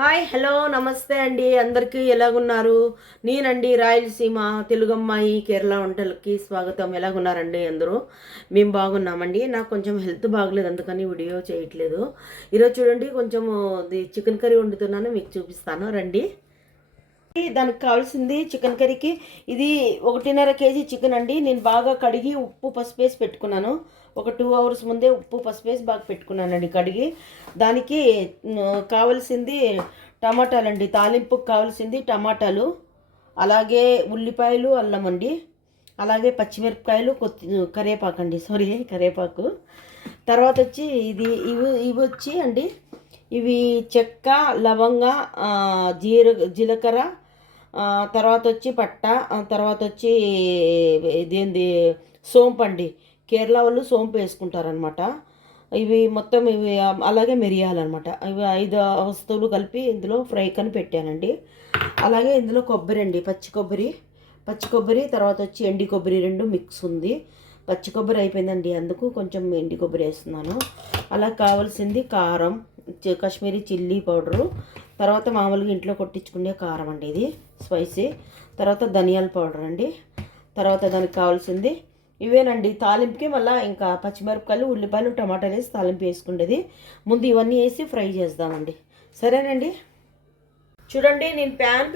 Hi hello నమస్తే అండి, అందరికీ ఎలాగున్నారు? నేనండి రాయలసీమ తెలుగమ్మాయి కేరళ వంటలకి స్వాగతం. ఎలాగున్నారండి అందరూ? మేము బాగున్నామండి. నాకు కొంచెం హెల్త్ బాగలేదు, అందుకని వీడియో చేయట్లేదు. ఈరోజు చూడండి, కొంచెం చికెన్ కర్రీ వండుతున్నాను, మీకు చూపిస్తాను రండి. దానికి కావాల్సింది చికెన్ కర్రీకి ఇది 1.5 కేజీ చికెన్ అండి. నేను బాగా కడిగి ఉప్పు పసుపు వేసి పెట్టుకున్నాను. ఒక 2 అవర్స్ ముందే ఉప్పు పసుపు వేసి బాగా పెట్టుకున్నానండి కడిగి. దానికి కావాల్సింది టమాటాలండి. తాలింపుకి కావాల్సింది టమాటాలు, అలాగే ఉల్లిపాయలు, అల్లం అండి, అలాగే పచ్చిమిరపకాయలు, కరివేపాకు అండి, కరివేపాకు. తర్వాత వచ్చి ఇవి వచ్చి అండి, ఇవి చెక్క, లవంగ, జీలకర్ర, తర్వాత వచ్చి పట్ట, తర్వాత వచ్చి ఇదేంది సోంపు అండి. కేరళ వాళ్ళు సోంపు వేసుకుంటారనమాట. ఇవి మొత్తం ఇవి అలాగే మిరియాలన్నమాట. ఇవి 5 వస్తువులు కలిపి ఇందులో ఫ్రై కని పెట్టానండి. అలాగే ఇందులో కొబ్బరి అండి, పచ్చి కొబ్బరి, తర్వాత వచ్చి ఎండి కొబ్బరి 2 మిక్స్ ఉంది. పచ్చి కొబ్బరి అయిపోయిందండి, అందుకు కొంచెం ఎండి కొబ్బరి వేస్తున్నాను. అలా కావాల్సింది కారం, కాశ్మీరీ చిల్లీ పౌడరు, తర్వాత మామూలుగా ఇంట్లో కొట్టించుకునే కారం అండి, ఇది స్పైసీ. తర్వాత ధనియాల పౌడర్ అండి. తర్వాత దానికి కావాల్సింది ఇవేనండి. తాలింపుకి మళ్ళీ ఇంకా పచ్చిమిరపకాయలు, ఉల్లిపాయలు, టమాటాలు వేసి తాలింపు వేసుకునేది. ముందు ఇవన్నీ వేసి ఫ్రై చేద్దామండి, సరేనండి. చూడండి, నేను ప్యాన్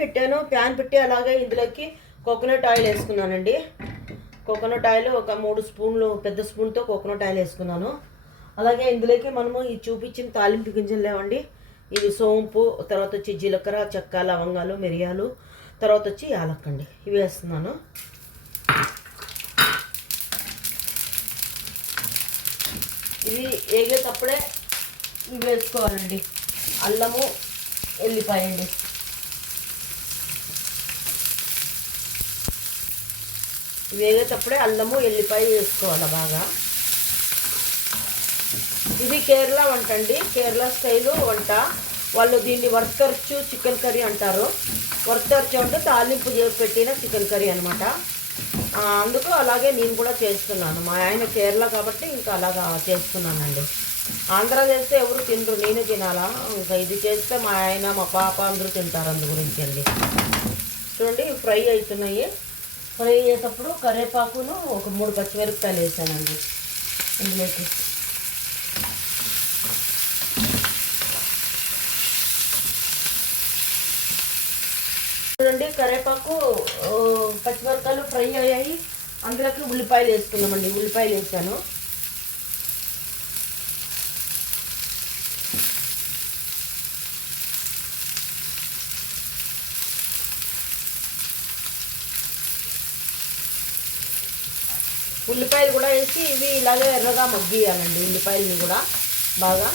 పెట్టి అలాగే ఇందులోకి కోకోనట్ ఆయిల్ వేసుకున్నానండి. కోకోనట్ ఆయిల్ ఒక 3 స్పూన్లు, పెద్ద స్పూన్తో కోకోనట్ ఆయిల్ వేసుకున్నాను. అలాగే ఇందులోకి మనము ఈ చూపించిన తాలింపు గింజలు లేవండి, ఇవి సోంపు, తర్వాత వచ్చి జీలకర్ర, చెక్క, లవంగాలు, మిరియాలు, తర్వాత వచ్చి యాలక్కండి, ఇవి వేస్తున్నాను. ఇది వేగేటప్పుడే ఇవి వేసుకోవాలండి, అల్లము, ఎల్లిపాయ అండి. వేగేటప్పుడే అల్లము, ఎల్లిపాయ వేసుకోవాలి బాగా. ఇది కేరళ వంట అండి, కేరళ స్టైలు వంట. వాళ్ళు దీన్ని వర్తర్చు చికెన్ కర్రీ అంటారు. వర్తర్చు అంటే తాలింపు పెట్టిన చికెన్ కర్రీ అనమాట. అందుకు అలాగే నేను కూడా చేస్తున్నాను. మా ఆయన కేరళ కాబట్టి ఇంకా అలాగా చేస్తున్నానండి. ఆంధ్ర చేస్తే ఎవరు తినరు, నేనే తినాలా. ఇంకా ఇది చేస్తే మా ఆయన, మా పాప అందరూ తింటారు, అందు గురించి అండి. చూడండి, ఫ్రై అవుతున్నాయి. ఫ్రై అయ్యేటప్పుడు కరివేపాకును ఒక 3 పచ్చిమిరపకాయలు వేసానండి ఇందులోకి. చూడండి, కరివేపాకు, పచ్చిమిరపకాయలు ఫ్రై అయ్యాయి. అందులోకి ఉల్లిపాయలు వేసుకున్నామండి. ఉల్లిపాయలు వేసాను. ఉల్లిపాయలు కూడా వేసి ఇవి ఇలాగే ఎర్రగా మగ్గియాలండి. ఉల్లిపాయలని కూడా బాగా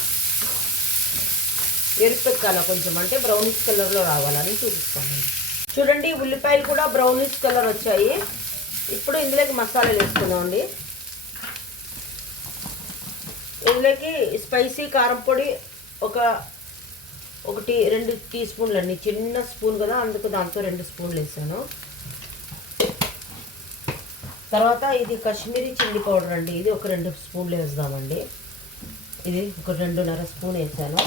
ఎరుపెక్కాల కొంచెం, అంటే బ్రౌనిష్ కలర్లో రావాలని చూపిస్తానండి. చూడండి, ఉల్లిపాయలు కూడా బ్రౌనిష్ కలర్ వచ్చాయి. ఇప్పుడు ఇందులోకి మసాలాలు వేసుకుందామండి. ఇందులోకి స్పైసీ కారం పొడి 1-2 టీ స్పూన్లు అండి. చిన్న స్పూన్ కదా, అందుకు దాంతో 2 స్పూన్లు వేసాను. తర్వాత ఇది కాశ్మీరీ చిల్లీ పౌడర్ అండి, ఇది ఒక 2 స్పూన్లు వేద్దామండి. ఇది ఒక 2.5 స్పూన్ వేసాను.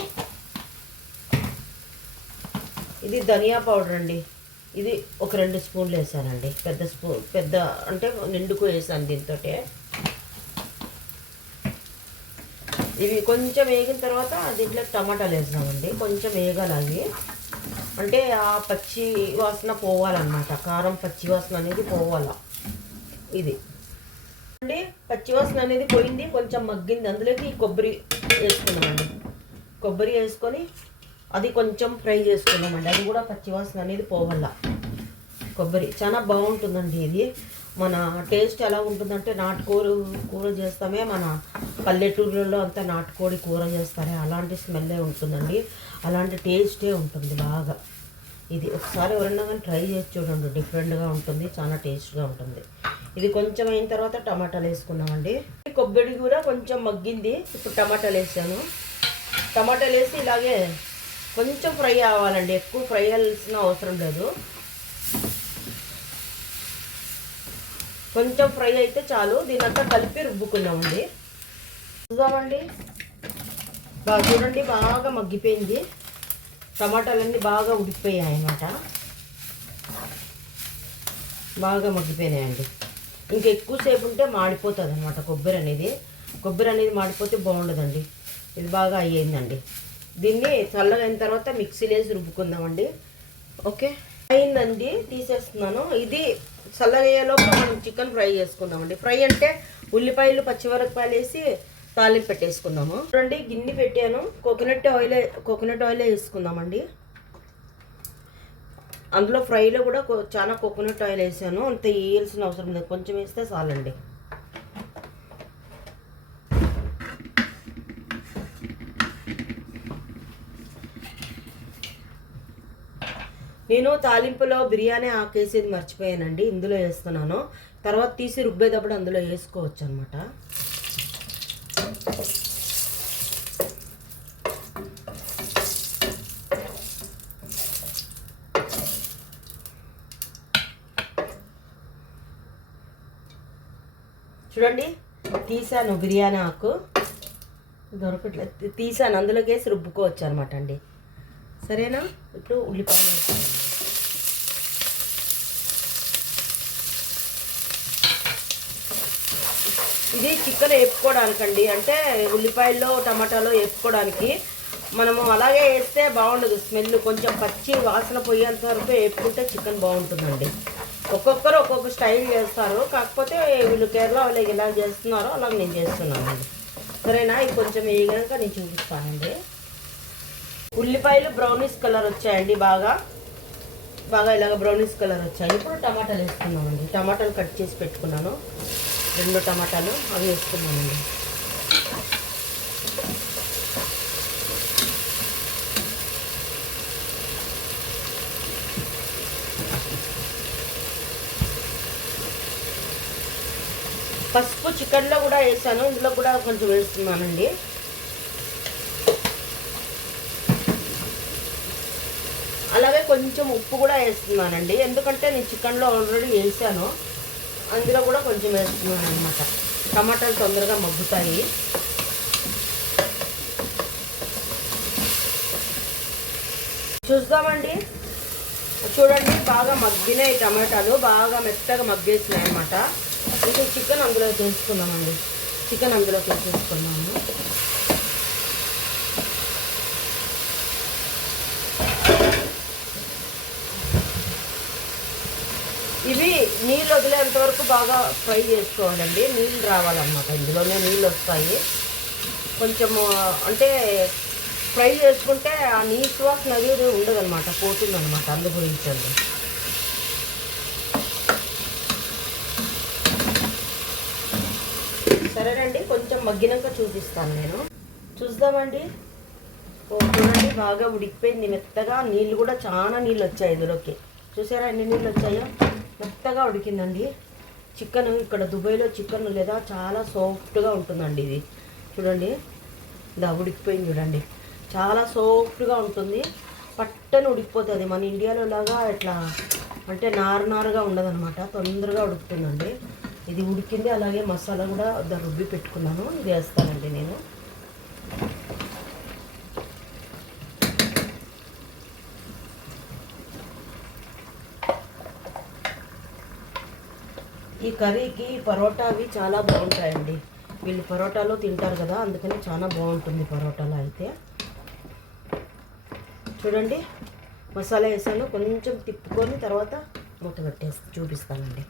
ఇది ధనియా పౌడర్ అండి, ఇది ఒక 2 స్పూన్లు వేసానండి. పెద్ద అంటే నిండుకు వేసాను దీంతో. ఇవి కొంచెం వేగిన తర్వాత దీంట్లో టమాటాలు వేసామండి. కొంచెం వేగాలి, అంటే ఆ పచ్చి వాసన పోవాలన్నమాట. కారం పచ్చి వాసన అనేది పోవాలా. ఇది అండి, పచ్చివాసన అనేది పోయింది, కొంచెం మగ్గింది. అందులోకి కొబ్బరి వేసుకున్నామండి. కొబ్బరి వేసుకొని అది కొంచెం ఫ్రై చేసుకున్నామండి. అది కూడా పచ్చివాసన అనేది పోవాల. కొబ్బరి చాలా బాగుంటుందండి. ఇది మన టేస్ట్ ఎలా ఉంటుందంటే, నాటుకోడి కూర చేస్తామే, మన పల్లెటూరులలో అంతా నాటుకోడి కూర చేస్తారే అలాంటి స్మెల్లే ఉంటుందండి. అలాంటి టేస్టే ఉంటుంది బాగా. ఇది ఒకసారి ఎవరన్నా కానీ ట్రై చేసి చూడండి, డిఫరెంట్గా ఉంటుంది, చాలా టేస్ట్గా ఉంటుంది. ఇది కొంచెం అయిన తర్వాత టమాటాలు వేసుకున్నామండి. కొబ్బరి కూడా కొంచెం మగ్గింది. ఇప్పుడు టమాటాలు వేసాను. టమాటాలు వేసి ఇలాగే కొంచెం ఫ్రై అవ్వాలండి, ఎక్కువ ఫ్రై అవ్వాల్సిన అవసరం లేదు. కొంచెం ఫ్రై అయితే చాలు. దీనంతా కలిపి రుబ్బుకున్నామండి. చూద్దామండి, బాగా చూడండి, బాగా మగ్గిపోయింది. టమాటాలన్నీ బాగా ఉడికిపోయాయి అన్నమాట, బాగా మగ్గిపోయినాయండి. ఇంకా ఎక్కువసేపు ఉంటే మాడిపోతుంది అనమాట కొబ్బరి అనేది మాడిపోతే బాగుండదండి. ఇది బాగా అయ్యిందండి. దీన్ని చల్లగా అయిన తర్వాత మిక్సీలో వేసి రుబ్బుకుందామండి. ఓకే అయిందండి, తీసేస్తున్నాను. ఇది చల్లగయ్యేలోపు మనం చికెన్ ఫ్రై చేసుకుందామండి. ఫ్రై అంటే ఉల్లిపాయలు పచ్చిమిరపకాయలు వేసి తాలింపు పెట్టేసుకుందాము. చూడండి గిన్నె పెట్టాను, కోకోనట్ ఆయిలే వేసుకుందామండి. అందులో ఫ్రైలో కూడా చాలా కోకోనట్ ఆయిల్ వేసాను, అంత వేయాల్సిన అవసరం లేదు, కొంచెం వేస్తే చాలండి. నేను తాలింపులో బిర్యానీ ఆకేసేది మర్చిపోయానండి, ఇందులో వేస్తున్నాను. తర్వాత తీసి రుబ్బేటప్పుడు అందులో వేసుకోవచ్చు అనమాట. చూడండి తీసాను, బిర్యానీ ఆకు దొరకట్లేదు, తీసాను, అందులోకి వేసి రుబ్బుకోవచ్చు అనమాట అండి. సరేనా? ఇప్పుడు ఉల్లిపాయలు వేస్తాను. ఇది చికెన్ వేపుకోవడానికండి, అంటే ఉల్లిపాయల్లో టమాటాలో వేపుకోవడానికి. మనము అలాగే వేస్తే బాగుండదు, స్మెల్ కొంచెం పచ్చి వాసన పోయేంత వరకు వేపుకుంటే చికెన్ బాగుంటుందండి. ఒక్కొక్కరు ఒక్కొక్క స్టైల్ చేస్తారు, కాకపోతే వీళ్ళు కేరళ వాళ్ళు ఎలా చేస్తున్నారో అలా నేను చేస్తున్నానండి. సరేనా? ఇది కొంచెం వేయగాక నేను చూపిస్తానండి. ఉల్లిపాయలు బ్రౌనిష్ కలర్ వచ్చాయండి, బాగా ఇలాగ బ్రౌనిష్ కలర్ వచ్చాయి. ఇప్పుడు టమాటాలు వేసుకున్నామండి. టమాటాలు కట్ చేసి పెట్టుకున్నాను, 2 టమాటాలు, అవి వేసుకున్నామండి. పసుపు చికెన్లో కూడా వేసాను, ఇందులో కూడా కొంచెం వేస్తున్నానండి. అలాగే కొంచెం ఉప్పు కూడా వేస్తున్నానండి, ఎందుకంటే నేను చికెన్లో ఆల్రెడీ వేసాను, అందులో కూడా కొంచెం వేస్తున్నాను అనమాట. టమాటాలు తొందరగా మగ్గుతాయి. చూద్దామండి. చూడండి బాగా మగ్గినాయి టమాటాలు, బాగా మెత్తగా మగ్గేసినాయి అనమాట. ఇంకా చికెన్ అందులో వేసుకుందామండి. చికెన్ అందులో వేసేసుకున్నాము. ఇవి నీళ్ళు వదిలేంత వరకు బాగా ఫ్రై చేసుకోవాలండి, నీళ్ళు రావాలన్నమాట. ఇందులోనే నీళ్ళు వస్తాయి. కొంచెము అంటే ఫ్రై చేసుకుంటే ఆ నీసు వాసన అనేది ఉండదన్నమాట, పోతుందన్నమాట, అందు గురించి అండి. సరేనండి, కొంచెం మగ్గినాక చూపిస్తాను నేను. చూద్దామండి. చూడండి బాగా ఉడికిపోయింది మెత్తగా, నీళ్ళు కూడా చాలా నీళ్ళు వచ్చాయి ఇందులోకి. చూసారా ఎన్ని నీళ్ళు వచ్చాయో? మెత్తగా ఉడికిందండి చికెన్. ఇక్కడ దుబాయ్లో చికెన్ లేదా చాలా సాఫ్ట్గా ఉంటుందండి ఇది. చూడండి ఇలా ఉడికిపోయింది, చూడండి చాలా సాఫ్ట్గా ఉంటుంది, పట్టని ఉడికిపోతుంది. మన ఇండియాలో లాగా ఇట్లా అంటే నారుగా ఉండదన్నమాట, తొందరగా ఉడుకుతుందండి. ఇది ఉడికింది. అలాగే మసాలా కూడా రుబ్బి పెట్టుకున్నాను, ఇది వేస్తానండి నేను. ఈ కర్రీకి పరోటా అవి చాలా బాగుంటాయండి. వీళ్ళు పరోటాలో తింటారు కదా, అందుకని చాలా బాగుంటుంది పరోటాలో అయితే. చూడండి మసాలా వేసాను, కొంచెం తిప్పుకొని తర్వాత మూత పెట్టేసి చూపిస్తానండి.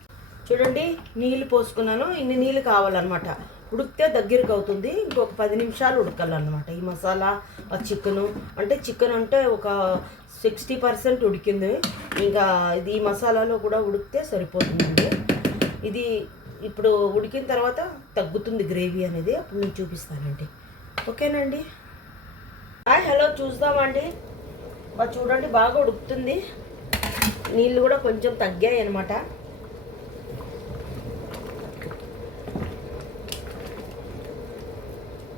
చూడండి నీళ్ళు పోసుకున్నాను, ఇన్ని నీళ్ళు కావాలన్నమాట. ఉడికితే దగ్గరికి అవుతుంది, ఇంకొక 10 నిమిషాలు ఉడకాలన్నమాట ఈ మసాలా, ఆ చికెను. అంటే చికెన్ అంటే ఒక 60% ఉడికింది, ఇంకా ఇది ఈ మసాలాలో కూడా ఉడికితే సరిపోతుందండి. ఇది ఇప్పుడు ఉడికిన తర్వాత తగ్గుతుంది గ్రేవీ అనేది, అప్పుడు నేను చూపిస్తానండి. ఓకేనండి. హలో, చూద్దామండి. చూడండి బాగా ఉడుకుతుంది, నీళ్ళు కూడా కొంచెం తగ్గాయి అన్నమాట.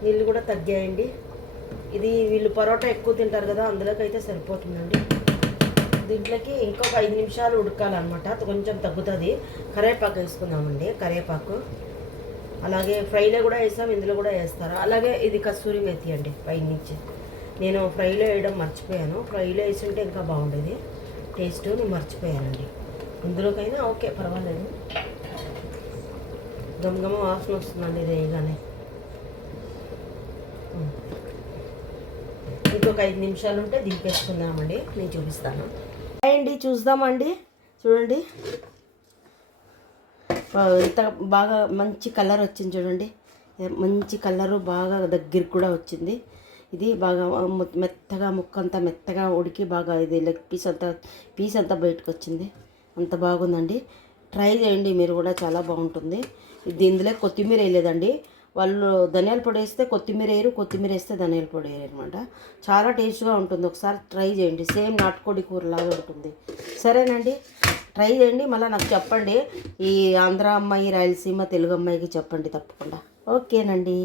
నీళ్ళు కూడా తగ్గాయండి. ఇది వీళ్ళు పరోటా ఎక్కువ తింటారు కదా, అందులోకి అయితే సరిపోతుందండి. దీంట్లోకి ఇంకొక 5 నిమిషాలు ఉడకాలన్నమాట, కొంచెం తగ్గుతుంది. కరివేపాకు వేసుకుందామండి, కరివేపాకు. అలాగే ఫ్రైలో కూడా వేస్తాం, ఇందులో కూడా వేస్తారు. అలాగే ఇది కస్తూరి మేతి అండి, పైనుంచి నేను ఫ్రైలో వేయడం మర్చిపోయాను. ఫ్రైలో వేసి ఉంటే ఇంకా బాగుండేది టేస్ట్. నేను మర్చిపోయానండి. ఇందులోకైనా ఓకే, పర్వాలేదు. గమగమ వాసన వస్తుందండి ఇది వేయగానే. ఇంకొక 5 నిమిషాలు ఉంటే దింపేసుకుందామండి. నేను చూపిస్తాను అండి. చూద్దామండి. చూడండి ఎంత బాగా మంచి కలర్ వచ్చింది చూడండి. మంచి కలరు బాగా దగ్గరికి కూడా వచ్చింది. ఇది బాగా మెత్తగా ముక్క అంతా మెత్తగా ఉడికి బాగా ఇది లెగ్ పీస్ అంతా బయటకు వచ్చింది. అంత బాగుందండి. ట్రై చేయండి మీరు కూడా, చాలా బాగుంటుంది. ఇది ఇందులో కొత్తిమీర వేయలేదండి. వాళ్ళు ధనియాల పొడి వేస్తే కొత్తిమీర వేయరు, కొత్తిమీర వేస్తే ధనియాల పొడి వేయరు అనమాట. చాలా టేస్ట్గా ఉంటుంది. ఒకసారి ట్రై చేయండి. సేమ్ నాటుకోడి కూరలాగా ఉంటుంది. సరేనండి, ట్రై చేయండి. మళ్ళీ నాకు చెప్పండి. ఈ ఆంధ్ర అమ్మాయి, రాయలసీమ తెలుగు అమ్మాయికి చెప్పండి తప్పకుండా. ఓకేనండి.